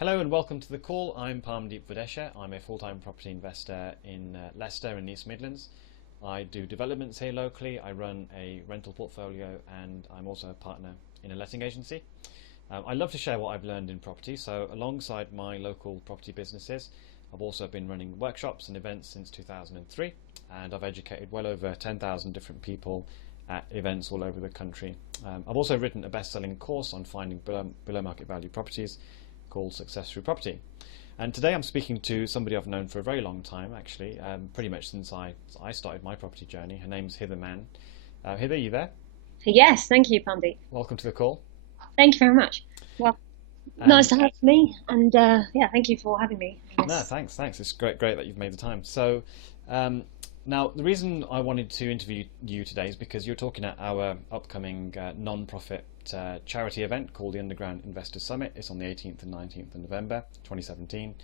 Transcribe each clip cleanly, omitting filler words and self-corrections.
Hello and welcome to the call. I'm Parmdeep Vadesha. I'm a full-time property investor in Leicester and East Midlands. I do developments here locally. I run a rental portfolio and I'm also a partner in a letting agency. I love to share what I've learned in property. So alongside my local property businesses, I've also been running workshops and events since 2003, and I've educated well over 10,000 different people at events all over the country. I've also written a best-selling course on finding below market value properties called Success Through Property. And today I'm speaking to somebody I've known for a very long time, actually, pretty much since I started my property journey. Her name's Hither Mann. Hither, you there? Yes, thank you, Pandy. Welcome to the call. Thank you very much. Well, nice to have me, and yeah, thank you for having me. No, thanks. It's great that you've made the time. So, now the reason I wanted to interview you today is because you're talking at our upcoming non-profit charity event called the Underground Investors Summit. It's on the 18th and 19th of November 2017.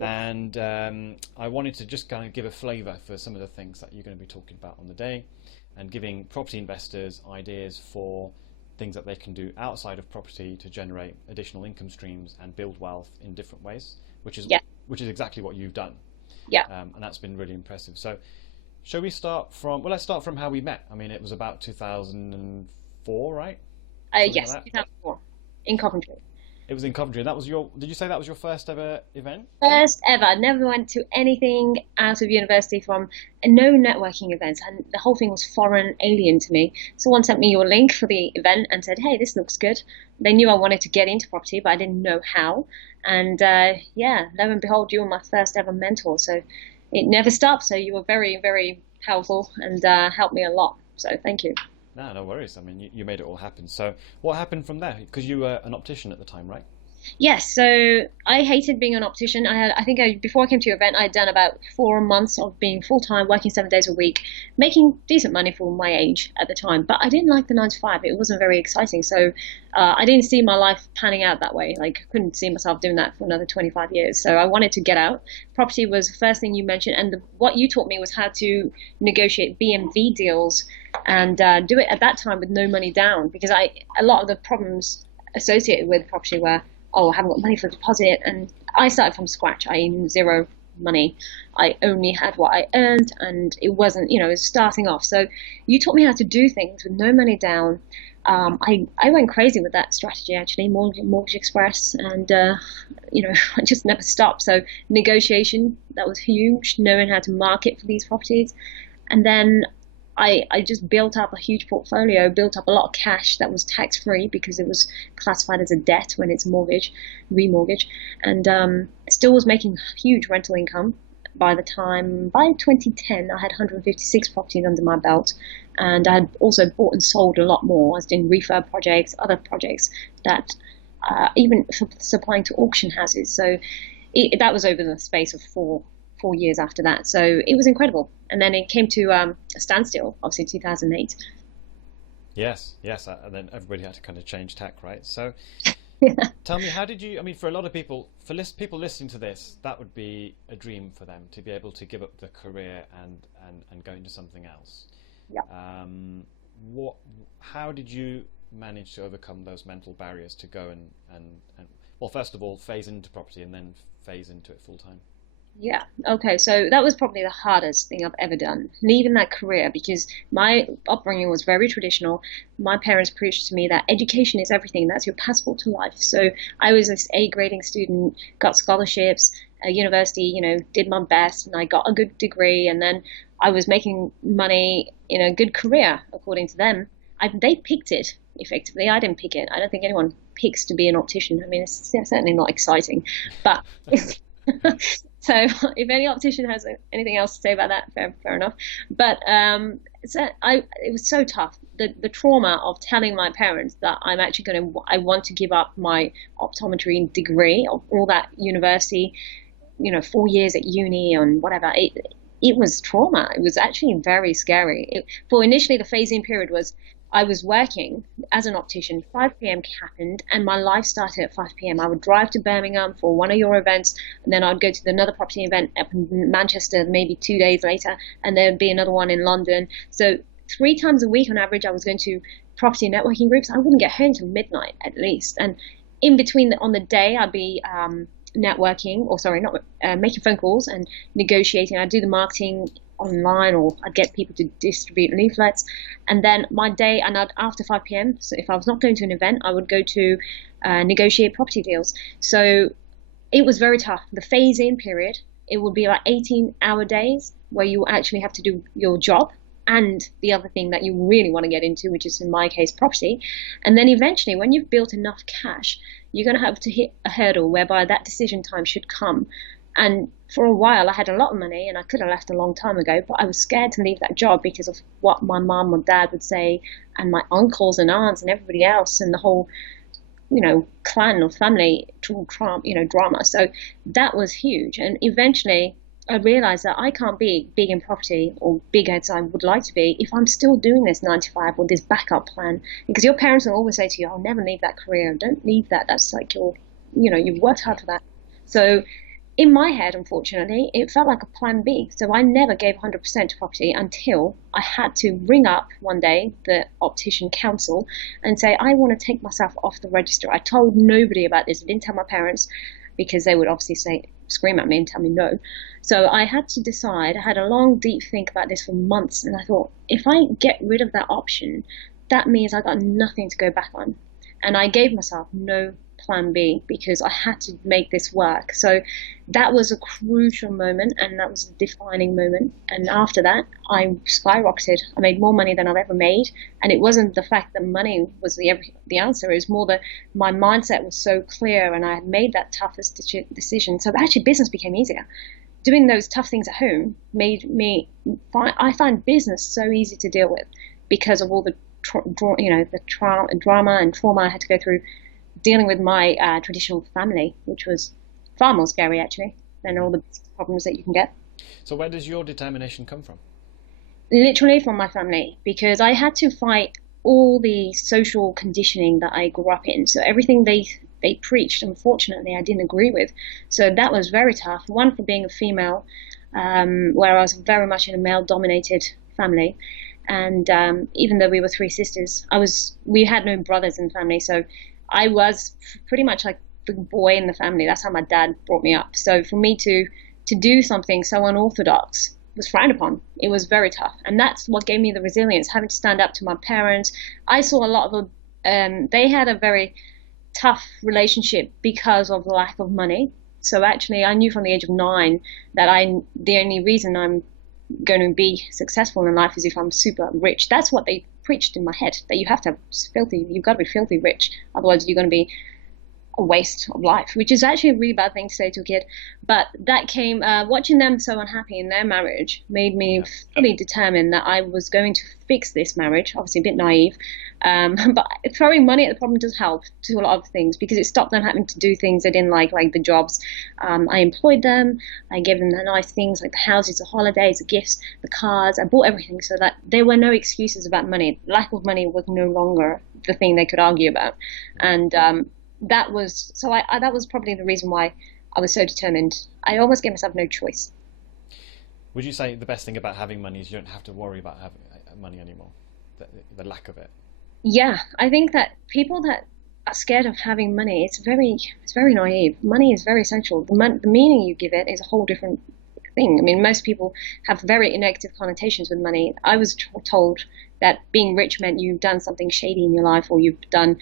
And I wanted to just kind of give a flavour for some of the things that you're going to be talking about on the day, and giving property investors ideas for things that they can do outside of property to generate additional income streams and build wealth in different ways, which is exactly what you've done. Yeah. And that's been really impressive. So shall we start from, well, let's start from how we met. I mean, it was about 2004, right? Yes, 2004 in Coventry. It was in Coventry. That was did you say that was your first ever event? First ever. I never went to anything out of university, from no networking events, and the whole thing was foreign, alien to me. Someone sent me your link for the event and said, hey, this looks good. They knew I wanted to get into property, but I didn't know how. And yeah, lo and behold, you were my first ever mentor. So it never stopped. So you were very, very helpful and helped me a lot. So thank you. No worries. I mean, you made it all happen. So what happened from there? Because you were an optician at the time, right? Yes, so I hated being an optician. Before I came to your event, I had done about 4 months of being full-time, working 7 days a week, making decent money for my age at the time. But I didn't like the 9 to 5. It wasn't very exciting. So I didn't see my life panning out that way. Like, I couldn't see myself doing that for another 25 years. So I wanted to get out. Property was the first thing you mentioned. And what you taught me was how to negotiate BMV deals and do it at that time with no money down. Because a lot of the problems associated with property were, oh, I haven't got money for a deposit. And I started from scratch. I had zero money. I only had what I earned, and it wasn't, it was starting off. So you taught me how to do things with no money down. I went crazy with that strategy, actually, Mortgage Express, and, I just never stopped. So negotiation, that was huge, knowing how to market for these properties. And then I just built up a huge portfolio, built up a lot of cash that was tax-free because it was classified as a debt when it's remortgage, and still was making huge rental income. By 2010, I had 156 properties under my belt, and I had also bought and sold a lot more. I was doing refurb projects, other projects that even supplying to auction houses. So that was over the space of four years after that. So it was incredible. And then it came to a standstill, obviously, 2008. Yes. And then everybody had to kind of change tack, right? So Yeah. tell me, how did you, I mean, for a lot of people, people listening to this, that would be a dream for them, to be able to give up the career and go into something else. Yeah. How did you manage to overcome those mental barriers to go and well, first of all, phase into property and then phase into it full time? Yeah. Okay. So that was probably the hardest thing I've ever done, leaving that career, because my upbringing was very traditional. My parents preached to me that education is everything. That's your passport to life. So I was this A grading student, got scholarships at university, did my best, and I got a good degree. And then I was making money in a good career, according to them. They picked it, effectively. I didn't pick it. I don't think anyone picks to be an optician. I mean, it's certainly not exciting, but so if any optician has anything else to say about that, fair enough. But it was so tough. The trauma of telling my parents that I want to give up my optometry degree, of all that university, 4 years at uni and whatever. It was trauma. It was actually very scary. For initially, the phasing period was, I was working as an optician. 5 p.m. happened, and my life started at 5 p.m. I would drive to Birmingham for one of your events, and then I'd go to another property event up in Manchester maybe 2 days later, and there'd be another one in London. So 3 times a week on average, I was going to property networking groups. I wouldn't get home till midnight at least, and in between on the day, I'd be networking, or sorry, not making phone calls and negotiating. I'd do the marketing online, or I'd get people to distribute leaflets. And then my day, and after 5 p.m., so if I was not going to an event, I would go to negotiate property deals. So it was very tough. The phase-in period, it would be like 18-hour days where you actually have to do your job and the other thing that you really want to get into, which is in my case, property. And then eventually, when you've built enough cash, you're going to have to hit a hurdle whereby that decision time should come. And for a while, I had a lot of money and I could have left a long time ago, but I was scared to leave that job because of what my mum or dad would say, and my uncles and aunts and everybody else, and the whole, clan or family drama. So that was huge. And eventually, I realized that I can't be big in property or big as I would like to be if I'm still doing this 9 to 5 or this backup plan. Because your parents will always say to you, "I'll never leave that career. Don't leave that. That's like you've worked hard for that." So in my head, unfortunately, it felt like a plan B. So I never gave 100% to property until I had to ring up one day the optician council and say, "I want to take myself off the register." I told nobody about this. I didn't tell my parents because they would obviously scream at me and tell me no. So I had to decide. I had a long, deep think about this for months, and I thought, if I get rid of that option, that means I got nothing to go back on. And I gave myself no plan B because I had to make this work. So that was a crucial moment, and that was a defining moment. And after that, I skyrocketed. I made more money than I've ever made. And it wasn't the fact that money was the answer. It was more that my mindset was so clear, and I had made that toughest decision. So actually business became easier. Doing those tough things at home made me I find business so easy to deal with because of all the drama and trauma I had to go through dealing with my traditional family, which was far more scary actually than all the problems that you can get. So where does your determination come from? Literally from my family, because I had to fight all the social conditioning that I grew up in. So everything they preached, unfortunately, I didn't agree with. So that was very tough. One, for being a female, where I was very much in a male-dominated family. And even though we were 3 sisters, we had no brothers in the family. So I was pretty much like the boy in the family. That's how my dad brought me up. So for me to do something so unorthodox was frowned upon. It was very tough. And that's what gave me the resilience, having to stand up to my parents. I saw a lot of, they had a very tough relationship because of the lack of money. So actually I knew from the age of 9 that the only reason I'm going to be successful in life is if I'm super rich. That's what they preached in my head, that you've got to be filthy rich. Otherwise you're going to be a waste of life, which is actually a really bad thing to say to a kid. But that came, watching them so unhappy in their marriage made me fully determined that I was going to fix this marriage. Obviously a bit naive, but throwing money at the problem does help to a lot of things, because it stopped them having to do things they didn't like the jobs. I employed them, I gave them the nice things like the houses, the holidays, the gifts, the cars. I bought everything so that there were no excuses about money. Lack of money was no longer the thing they could argue about. And that was probably the reason why I was so determined. I almost gave myself no choice. Would you say the best thing about having money is you don't have to worry about having money anymore, the lack of it? Yeah, I think that people that are scared of having money, it's very naive. Money is very essential. The meaning you give it is a whole different thing. I mean, most people have very negative connotations with money. I was told that being rich meant you've done something shady in your life, or you've done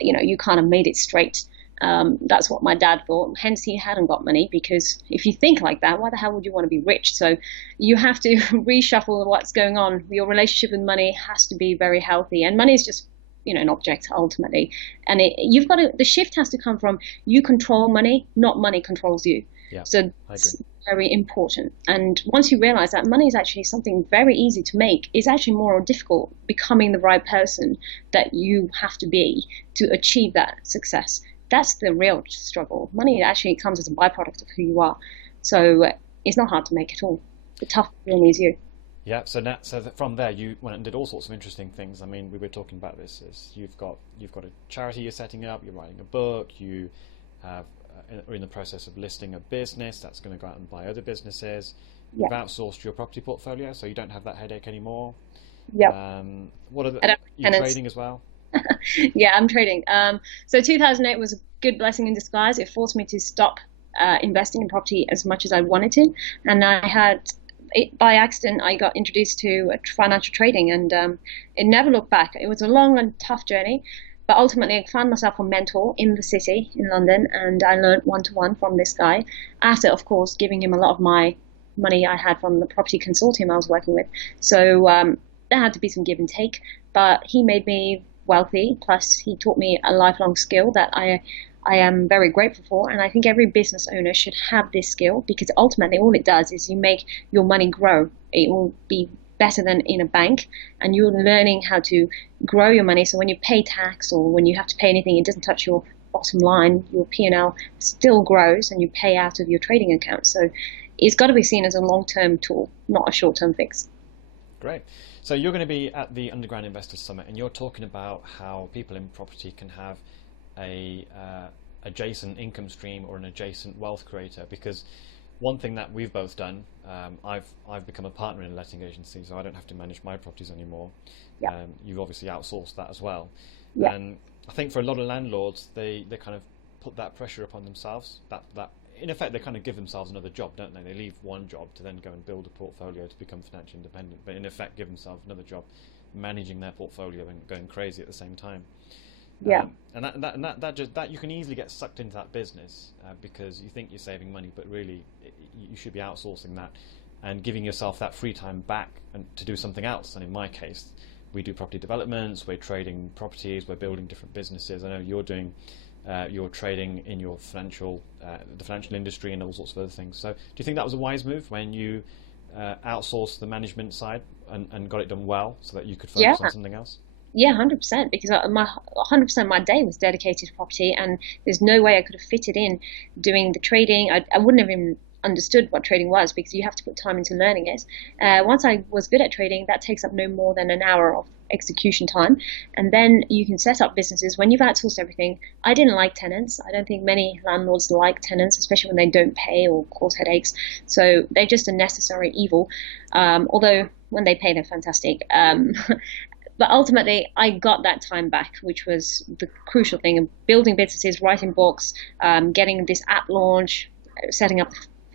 you kind of made it straight. That's what my dad thought. Hence, he hadn't got money, because if you think like that, why the hell would you want to be rich? So you have to reshuffle what's going on. Your relationship with money has to be very healthy. And money is just, an object ultimately. And the shift has to come from you control money, not money controls you. Yeah, so that's very important. And once you realize that money is actually something very easy to make, it's actually more difficult becoming the right person that you have to be to achieve that success. That's the real struggle. Money actually comes as a byproduct of who you are. So it's not hard to make at all. The tough really is you. Yeah. So from there, you went and did all sorts of interesting things. I mean, we were talking about this. You've got a charity you're setting up. You're writing a book. You are in the process of listing a business that's going to go out and buy other businesses. Yeah. You've outsourced your property portfolio, so you don't have that headache anymore. Yeah. What are you trading as well? Yeah, I'm trading. So 2008 was a good blessing in disguise. It forced me to stop investing in property as much as I wanted to, and I had by accident I got introduced to financial trading, and it never looked back. It was a long and tough journey, but ultimately I found myself a mentor in the city in London, and I learned one to one from this guy. After, of course, giving him a lot of my money I had from the property consortium I was working with. So there had to be some give and take, but he made me wealthy. Plus, he taught me a lifelong skill that I am very grateful for. And I think every business owner should have this skill, because ultimately all it does is you make your money grow. It will be better than in a bank, and you're learning how to grow your money. So when you pay tax or when you have to pay anything, it doesn't touch your bottom line. Your P&L still grows and you pay out of your trading account. So it's got to be seen as a long-term tool, not a short-term fix. Great. So you're going to be at the Underground Investors Summit, and you're talking about how people in property can have a adjacent income stream or an adjacent wealth creator. Because one thing that we've both done, I've become a partner in a letting agency, so I don't have to manage my properties anymore. Yeah. You've obviously outsourced that as well. Yeah. And I think for a lot of landlords, they kind of put that pressure upon themselves. That in effect, they kind of give themselves another job, don't they? They leave one job to then go and build a portfolio to become financially independent, but in effect give themselves another job managing their portfolio and going crazy at the same time. Yeah. And that you can easily get sucked into that business because you think you're saving money, but really you should be outsourcing that and giving yourself that free time back and to do something else. And in my case, we do property developments, we're trading properties, we're building different businesses. I know you're doing you're trading in your the financial industry and all sorts of other things. So do you think that was a wise move when you outsourced the management side and got it done well so that you could focus Yeah. on something else? Yeah, 100%, because my 100% of my day was dedicated to property, and there's no way I could have fitted in doing the trading. I wouldn't have even understood what trading was, because you have to put time into learning it. Once I was good at trading, that takes up no more than an hour of execution time, and then you can set up businesses. When you've outsourced everything, I didn't like tenants. I don't think many landlords like tenants, especially when they don't pay or cause headaches. So they're just a necessary evil. Although when they pay, they're fantastic. But ultimately, I got that time back, which was the crucial thing of building businesses, writing books, getting this app launch, setting up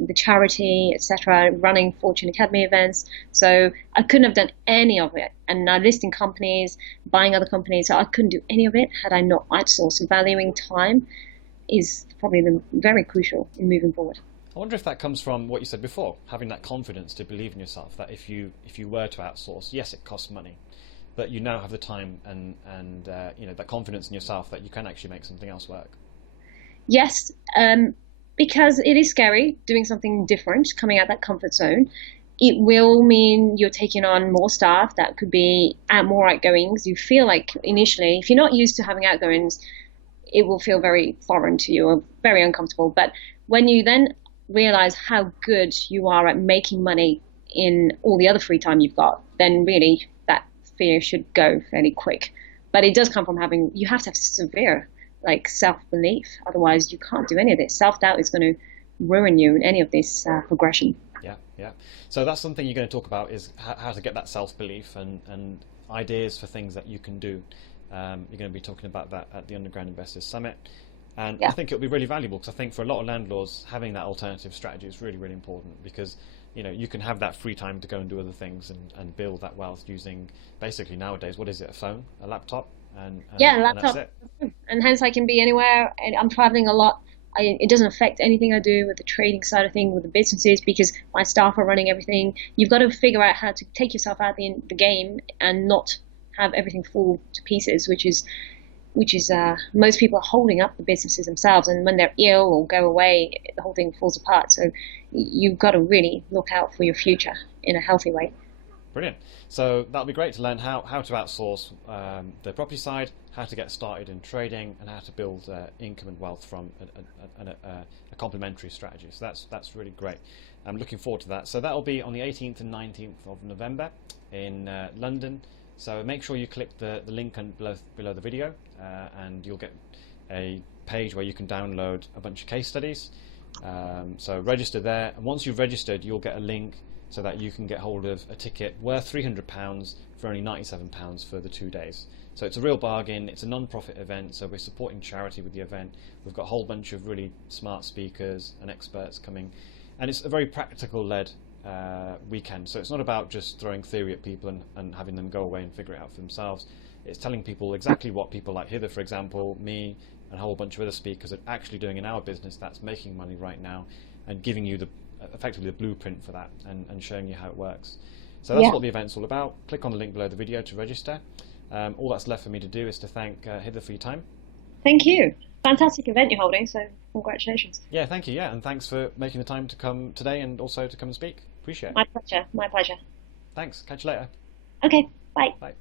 the charity, etc., running Fortune Academy events. So I couldn't have done any of it. And now listing companies, buying other companies, so I couldn't do any of it had I not outsourced. So valuing time is probably very crucial in moving forward. I wonder if that comes from what you said before, having that confidence to believe in yourself, that if you were to outsource, yes, it costs money, but you now have the time and that confidence in yourself that you can actually make something else work. Yes, because it is scary doing something different, coming out that comfort zone. It will mean you're taking on more staff that could be more outgoings. You feel like initially, if you're not used to having outgoings, it will feel very foreign to you or very uncomfortable. But when you then realize how good you are at making money in all the other free time you've got, then really that fear should go fairly quick. But it does come from you have to have severe self-belief. Otherwise, you can't do any of this. Self-doubt is going to ruin you in any of this progression. Yeah. So that's something you're going to talk about, is how to get that self-belief and ideas for things that you can do. You're going to be talking about that at the Underground Investors Summit. And I think it'll be really valuable, because I think for a lot of landlords, having that alternative strategy is really, really important, because you can have that free time to go and do other things and build that wealth using basically nowadays, what is it, a phone, a laptop, and laptop. that's it. And hence I can be anywhere, and I'm traveling a lot. It doesn't affect anything I do with the trading side of things, with the businesses, because my staff are running everything. You've got to figure out how to take yourself out the game and not have everything fall to pieces, which is most people are holding up the businesses themselves, and when they're ill or go away, the whole thing falls apart. So you've got to really look out for your future in a healthy way. Brilliant. So that'll be great to learn how to outsource the property side, how to get started in trading, and how to build income and wealth from a complementary strategy. So that's really great. I'm looking forward to that. So that'll be on the 18th and 19th of November in London. So make sure you click the link below the video, and you'll get a page where you can download a bunch of case studies. So register there, and once you've registered, you'll get a link so that you can get hold of a ticket worth £300 for only £97 for the 2 days. So it's a real bargain. It's a non-profit event, so we're supporting charity with the event. We've got a whole bunch of really smart speakers and experts coming, and it's a very practical-led weekend. So it's not about just throwing theory at people and having them go away and figure it out for themselves. It's telling people exactly what people like Hither, for example, me, and a whole bunch of other speakers are actually doing in our business that's making money right now, and giving you effectively the blueprint for that, and showing you how it works. So that's what the event's all about. Click on the link below the video to register. All that's left for me to do is to thank Hither for your time. Thank you. Fantastic event you're holding, so congratulations. Yeah, thank you. Yeah, and thanks for making the time to come today and also to come and speak. Appreciate it. My pleasure. My pleasure. Thanks. Catch you later. Okay, bye. Bye.